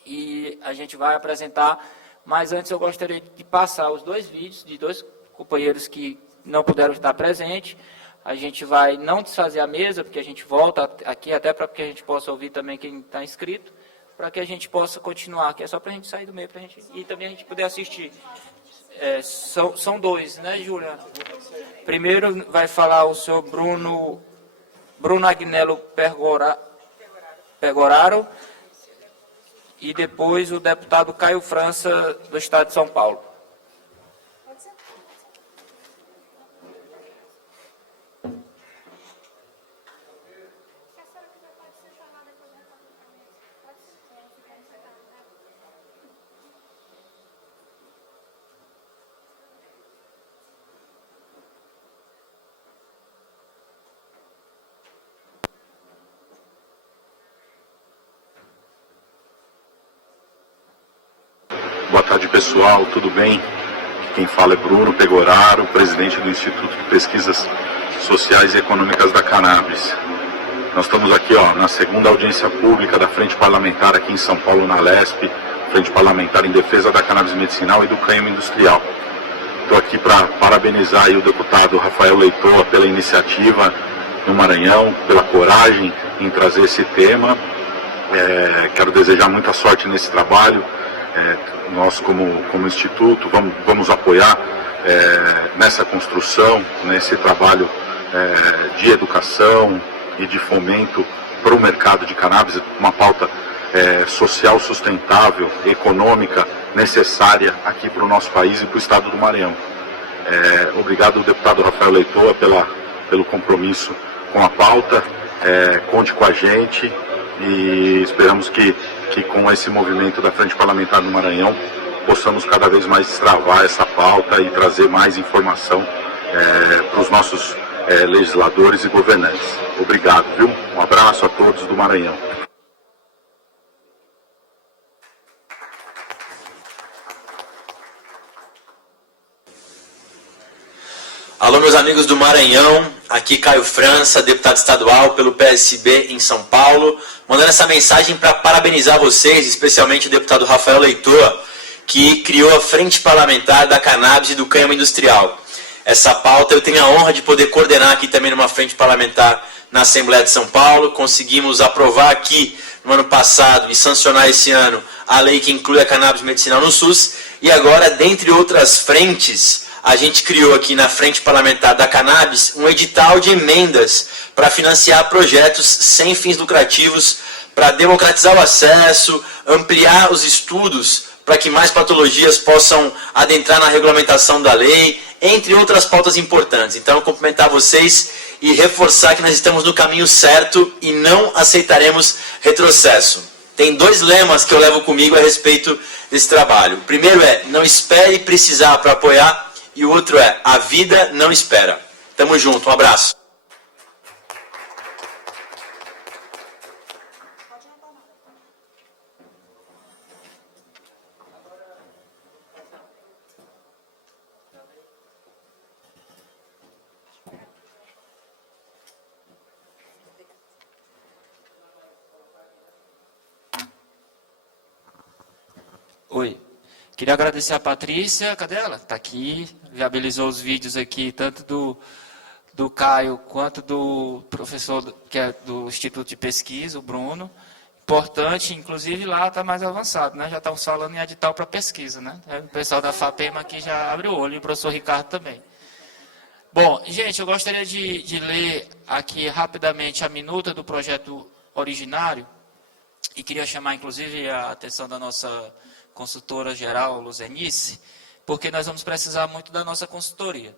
e a gente vai apresentar, mas antes eu gostaria de passar os 2 vídeos de 2 companheiros que não puderam estar presentes. A gente vai não desfazer a mesa, porque a gente volta aqui, até para que a gente possa ouvir também quem está inscrito, para que a gente possa continuar, que é só para a gente sair do meio, pra gente, e também a gente poder assistir. São 2, né, Juliana? Primeiro vai falar o senhor Bruno Agnello Pegoraro e depois o deputado Caio França, do Estado de São Paulo. Boa tarde, pessoal, tudo bem? Quem fala é Bruno Pegoraro, presidente do Instituto de Pesquisas Sociais e Econômicas da Cannabis. Nós estamos aqui na segunda audiência pública da Frente Parlamentar aqui em São Paulo, na Lesp, Frente Parlamentar em Defesa da Cannabis Medicinal e do Cânhamo Industrial. Estou aqui para parabenizar aí o deputado Rafael Leitoa pela iniciativa no Maranhão, pela coragem em trazer esse tema. Quero desejar muita sorte nesse trabalho. Nós, como Instituto, vamos apoiar nessa construção, nesse trabalho de educação e de fomento para o mercado de cannabis, uma pauta social sustentável, econômica, necessária aqui para o nosso país e para o estado do Maranhão. Obrigado, deputado Rafael Leitoa, pelo compromisso com a pauta. Conte com a gente e esperamos que com esse movimento da Frente Parlamentar do Maranhão possamos cada vez mais destravar essa pauta e trazer mais informação para os nossos legisladores e governantes. Obrigado, viu? Um abraço a todos do Maranhão. Alô, meus amigos do Maranhão, aqui Caio França, deputado estadual pelo PSB em São Paulo, mandando essa mensagem para parabenizar vocês, especialmente o deputado Rafael Leitoa, que criou a Frente Parlamentar da Cannabis e do Cânhamo Industrial. Essa pauta eu tenho a honra de poder coordenar aqui também numa frente parlamentar na Assembleia de São Paulo. Conseguimos aprovar aqui no ano passado e sancionar esse ano a lei que inclui a cannabis medicinal no SUS, e agora, dentre outras frentes, a gente criou aqui na Frente Parlamentar da Cannabis um edital de emendas para financiar projetos sem fins lucrativos, para democratizar o acesso, ampliar os estudos para que mais patologias possam adentrar na regulamentação da lei, entre outras pautas importantes. Então, cumprimentar vocês e reforçar que nós estamos no caminho certo e não aceitaremos retrocesso. Tem 2 lemas que eu levo comigo a respeito desse trabalho. O primeiro é, não espere precisar para apoiar, e o outro é, a vida não espera. Tamo junto, um abraço. Oi. Queria agradecer a Patrícia, cadê ela? Está aqui, viabilizou os vídeos aqui, tanto do Caio quanto do professor que é do Instituto de Pesquisa, o Bruno. Importante, inclusive lá está mais avançado, né? Já estamos falando em edital para pesquisa, né? O pessoal da FAPEMA aqui já abre o olho, e o professor Ricardo também. Bom, gente, eu gostaria de ler aqui rapidamente a minuta do projeto originário e queria chamar, inclusive, a atenção da nossa consultora geral, Luzenice, porque nós vamos precisar muito da nossa consultoria.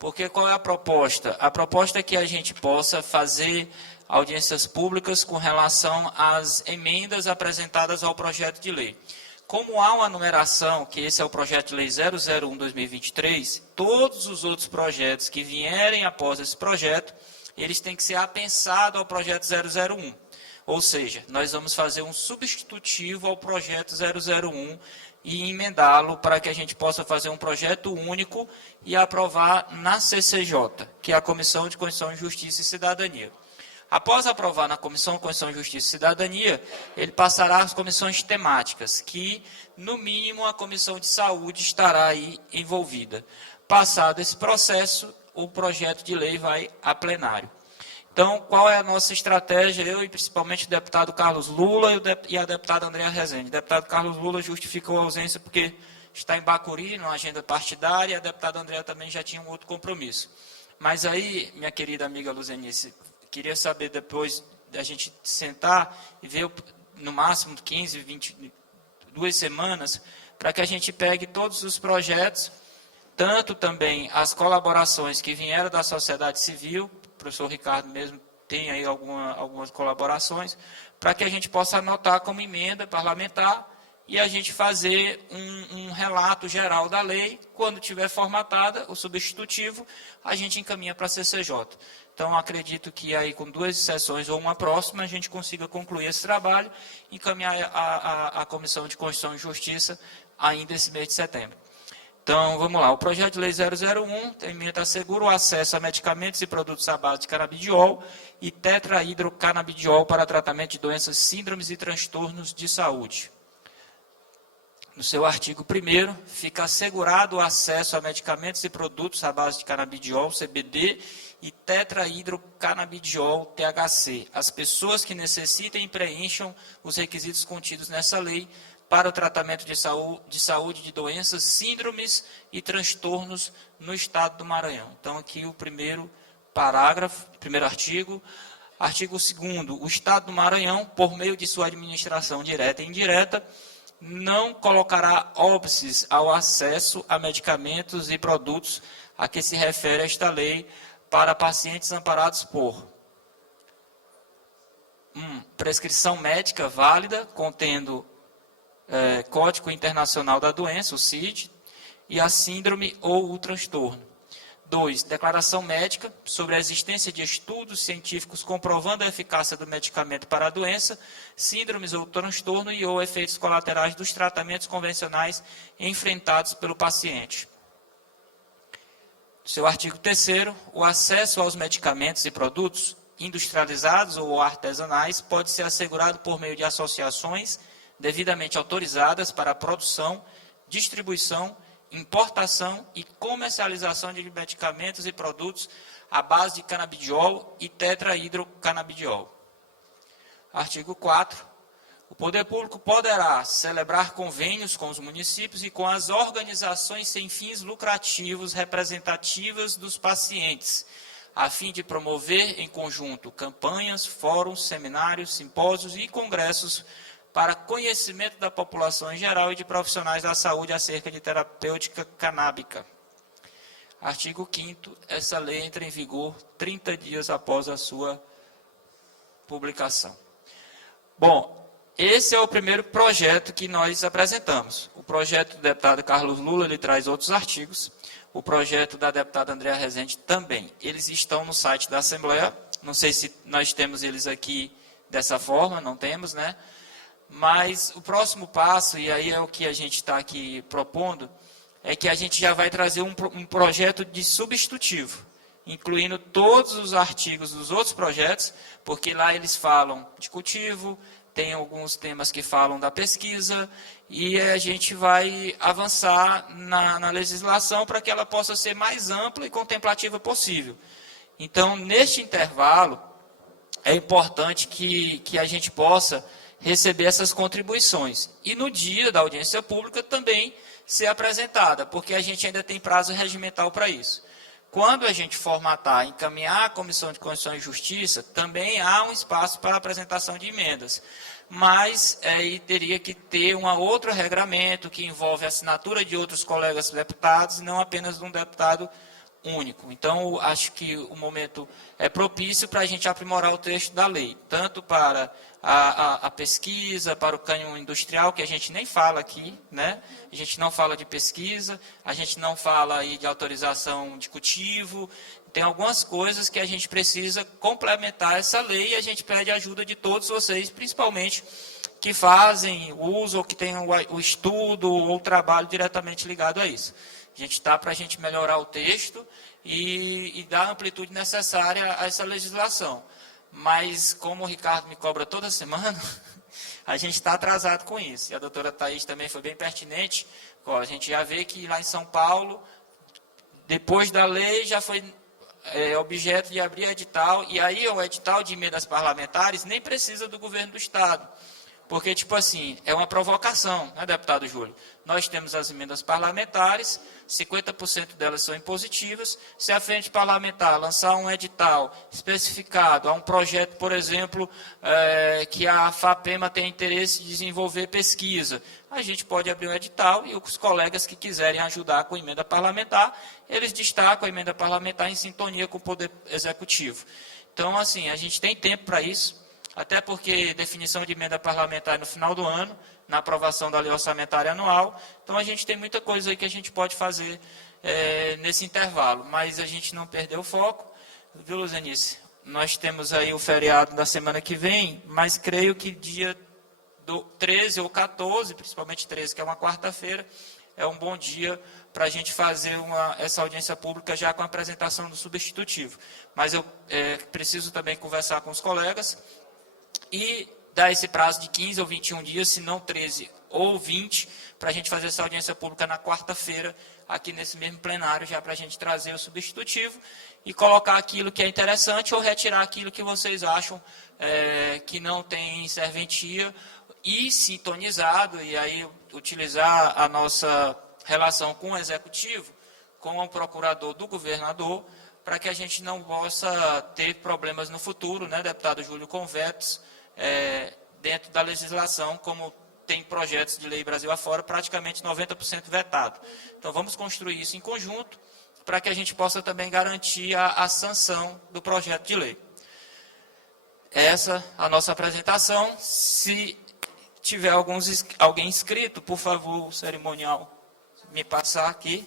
Porque qual é a proposta? A proposta é que a gente possa fazer audiências públicas com relação às emendas apresentadas ao projeto de lei. Como há uma numeração, que esse é o projeto de lei 001-2023, todos os outros projetos que vierem após esse projeto, eles têm que ser apensados ao projeto 001. Ou seja, nós vamos fazer um substitutivo ao projeto 001 e emendá-lo para que a gente possa fazer um projeto único e aprovar na CCJ, que é a Comissão de Constituição, Justiça e Cidadania. Após aprovar na Comissão de Constituição, Justiça e Cidadania, ele passará às comissões temáticas, que, no mínimo, a Comissão de Saúde estará aí envolvida. Passado esse processo, o projeto de lei vai a plenário. Então, qual é a nossa estratégia? Eu e principalmente o deputado Carlos Lula e a deputada Andréa Rezende. O deputado Carlos Lula justificou a ausência porque está em Bacuri, numa agenda partidária, e a deputada Andréa também já tinha um outro compromisso. Mas aí, minha querida amiga Luzenice, queria saber depois da gente sentar e ver no máximo 15, 22 semanas, para que a gente pegue todos os projetos, tanto também as colaborações que vieram da sociedade civil, o professor Ricardo mesmo tem aí algumas colaborações, para que a gente possa anotar como emenda parlamentar e a gente fazer um relato geral da lei. Quando tiver formatada o substitutivo, a gente encaminha para a CCJ. Então, acredito que aí com 2 sessões ou uma próxima, a gente consiga concluir esse trabalho e encaminhar a Comissão de Constituição e Justiça ainda esse mês de setembro. Então, vamos lá. O projeto de lei 001 emenda assegura o acesso a medicamentos e produtos à base de canabidiol e tetrahidrocanabidiol para tratamento de doenças, síndromes e transtornos de saúde. No seu artigo 1º, fica assegurado o acesso a medicamentos e produtos à base de canabidiol, CBD, e tetrahidrocanabidiol, THC, às pessoas que necessitem e preencham os requisitos contidos nessa lei para o tratamento de saúde de doenças, síndromes e transtornos no estado do Maranhão. Então, aqui o primeiro parágrafo, primeiro artigo. Artigo 2º, o estado do Maranhão, por meio de sua administração direta e indireta, não colocará óbices ao acesso a medicamentos e produtos a que se refere esta lei para pacientes amparados por prescrição médica válida, contendo Código Internacional da Doença, o CID, e a síndrome ou o transtorno. 2. Declaração médica sobre a existência de estudos científicos comprovando a eficácia do medicamento para a doença, síndromes ou transtorno e ou efeitos colaterais dos tratamentos convencionais enfrentados pelo paciente. Seu artigo 3º, o acesso aos medicamentos e produtos industrializados ou artesanais pode ser assegurado por meio de associações devidamente autorizadas para a produção, distribuição, importação e comercialização de medicamentos e produtos à base de canabidiol e tetrahidrocanabidiol. Artigo 4. O poder público poderá celebrar convênios com os municípios e com as organizações sem fins lucrativos representativas dos pacientes, a fim de promover em conjunto campanhas, fóruns, seminários, simpósios e congressos para conhecimento da população em geral e de profissionais da saúde acerca de terapêutica canábica. Artigo 5º, essa lei entra em vigor 30 dias após a sua publicação. Bom, esse é o primeiro projeto que nós apresentamos. O projeto do deputado Carlos Lula, ele traz outros artigos. O projeto da deputada Andréa Rezende também. Eles estão no site da Assembleia. Não sei se nós temos eles aqui dessa forma, não temos, né? Mas o próximo passo, e aí é o que a gente está aqui propondo, é que a gente já vai trazer um projeto de substitutivo, incluindo todos os artigos dos outros projetos, porque lá eles falam de cultivo, tem alguns temas que falam da pesquisa, e a gente vai avançar na legislação para que ela possa ser mais ampla e contemplativa possível. Então, neste intervalo, é importante que a gente possa receber essas contribuições. E no dia da audiência pública também ser apresentada, porque a gente ainda tem prazo regimental para isso. Quando a gente formatar, encaminhar a Comissão de Constituição e Justiça, também há um espaço para apresentação de emendas. Mas aí teria que ter um outro regramento que envolve a assinatura de outros colegas deputados e não apenas de um deputado único. Então, acho que o momento é propício para a gente aprimorar o texto da lei, tanto para a pesquisa, para o cânhamo industrial, que a gente nem fala aqui, né? A gente não fala de pesquisa, a gente não fala aí de autorização de cultivo. Tem algumas coisas que a gente precisa complementar essa lei e a gente pede a ajuda de todos vocês, principalmente que fazem uso ou que tenham o estudo ou o trabalho diretamente ligado a isso. A gente está para a gente melhorar o texto e dar a amplitude necessária a essa legislação. Mas, como o Ricardo me cobra toda semana, a gente está atrasado com isso. E a doutora Thaís também foi bem pertinente. A gente já vê que lá em São Paulo, depois da lei, já foi objeto de abrir edital. E aí o edital de emendas parlamentares nem precisa do governo do Estado. Porque, tipo assim, é uma provocação, né, deputado Júlio? Nós temos as emendas parlamentares, 50% delas são impositivas. Se a frente parlamentar lançar um edital especificado a um projeto, por exemplo, que a FAPEMA tem interesse em desenvolver pesquisa, a gente pode abrir um edital e os colegas que quiserem ajudar com emenda parlamentar, eles destacam a emenda parlamentar em sintonia com o Poder Executivo. Então, assim, a gente tem tempo para isso. Até porque definição de emenda parlamentar é no final do ano, na aprovação da lei orçamentária anual. Então, a gente tem muita coisa aí que a gente pode fazer nesse intervalo. Mas a gente não perdeu o foco. Viu, Luzenice? Nós temos aí o feriado da semana que vem, mas creio que dia 13 ou 14, principalmente 13, que é uma quarta-feira, é um bom dia para a gente fazer essa audiência pública já com a apresentação do substitutivo. Mas eu preciso também conversar com os colegas e dar esse prazo de 15 ou 21 dias, se não 13 ou 20, para a gente fazer essa audiência pública na quarta-feira, aqui nesse mesmo plenário, já para a gente trazer o substitutivo e colocar aquilo que é interessante ou retirar aquilo que vocês acham que não tem serventia e sintonizado, e aí utilizar a nossa relação com o Executivo, com o procurador do governador, para que a gente não possa ter problemas no futuro, né, deputado Júlio, com vetos dentro da legislação, como tem projetos de lei Brasil afora, praticamente 90% vetado. Então, vamos construir isso em conjunto, para que a gente possa também garantir a sanção do projeto de lei. Essa a nossa apresentação. Se tiver alguém inscrito, por favor, o cerimonial me passar aqui.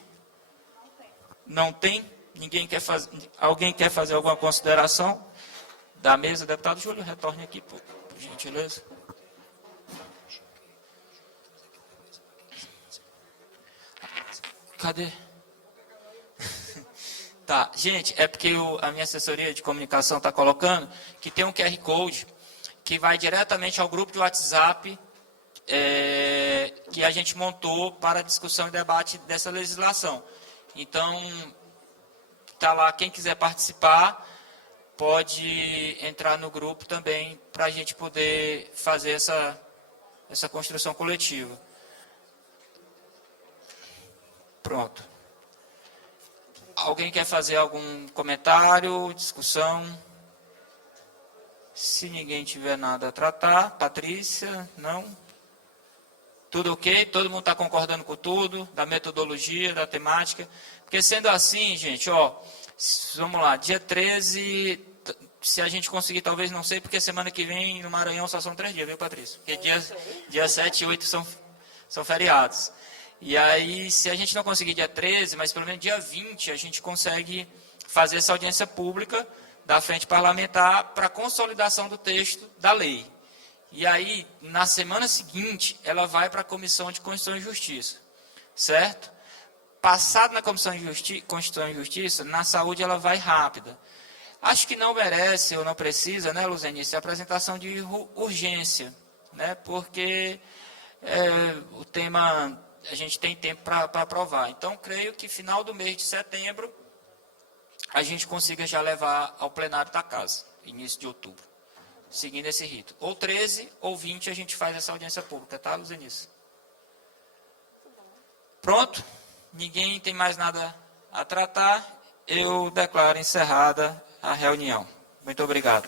Não tem? Ninguém quer fazer? Alguém quer fazer alguma consideração da mesa? Deputado Júlio, retorne aqui, por gentileza. Cadê? Tá, gente, é porque a minha assessoria de comunicação está colocando que tem um QR Code que vai diretamente ao grupo de WhatsApp que a gente montou para discussão e debate dessa legislação. Então, está lá, quem quiser participar, pode entrar no grupo também, para a gente poder fazer essa construção coletiva. Pronto. Alguém quer fazer algum comentário, discussão? Se ninguém tiver nada a tratar, Patrícia, não? Tudo ok? Todo mundo está concordando com tudo? Da metodologia, da temática? Porque sendo assim, gente, ó, vamos lá, dia 13, se a gente conseguir, talvez não sei, porque semana que vem no Maranhão só são 3 dias, viu, Patrícia? Porque dia 7 e 8 são feriados. E aí, se a gente não conseguir dia 13, mas pelo menos dia 20, a gente consegue fazer essa audiência pública da frente parlamentar para consolidação do texto da lei. E aí, na semana seguinte, ela vai para a Comissão de Constituição e Justiça, certo? Passado na Comissão de Constituição e Justiça, na saúde ela vai rápida. Acho que não merece ou não precisa, né, Luzenice, a apresentação de urgência, né, porque o tema, a gente tem tempo para aprovar. Então, creio que final do mês de setembro, a gente consiga já levar ao plenário da casa, início de outubro, seguindo esse rito. Ou 13 ou 20 a gente faz essa audiência pública, tá, Luzenice? Pronto? Ninguém tem mais nada a tratar. Eu declaro encerrada a reunião. Muito obrigado.